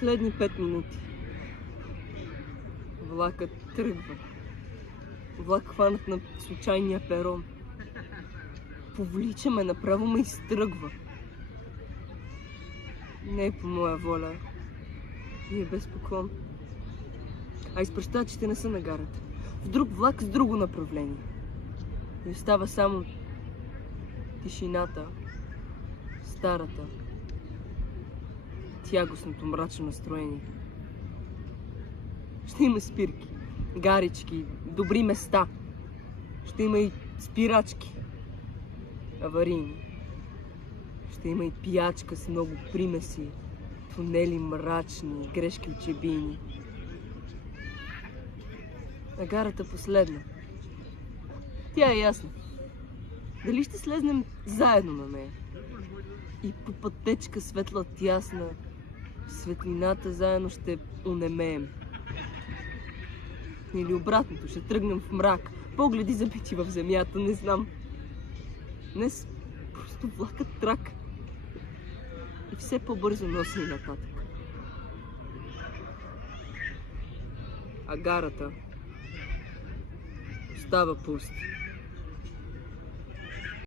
Последни 5 минути. Влакът тръгва. Влак хванат на случайния перон. Повлича ме, направо ме изтръгва. Не е по моя воля. И е без поклон. А изпращачите не са на гарата. В друг влак с друго направление. И остава само тишината, старата, тягостното мрачно настроение. Ще има спирки, гарички, добри места. Ще има и спирачки, аварийни. Ще има и пиячка с много примеси, тунели мрачни, грешки учебийни. А гарата последна. Тя е ясна. Дали ще слезнем заедно на нея? И по пътечка светла тясна, в светлината заедно ще унемеем. Или обратното, ще тръгнем в мрак, погледи забити в земята, не знам. Днес просто влакът трак и все по-бързо носи и нататък. А гарата остава пуста.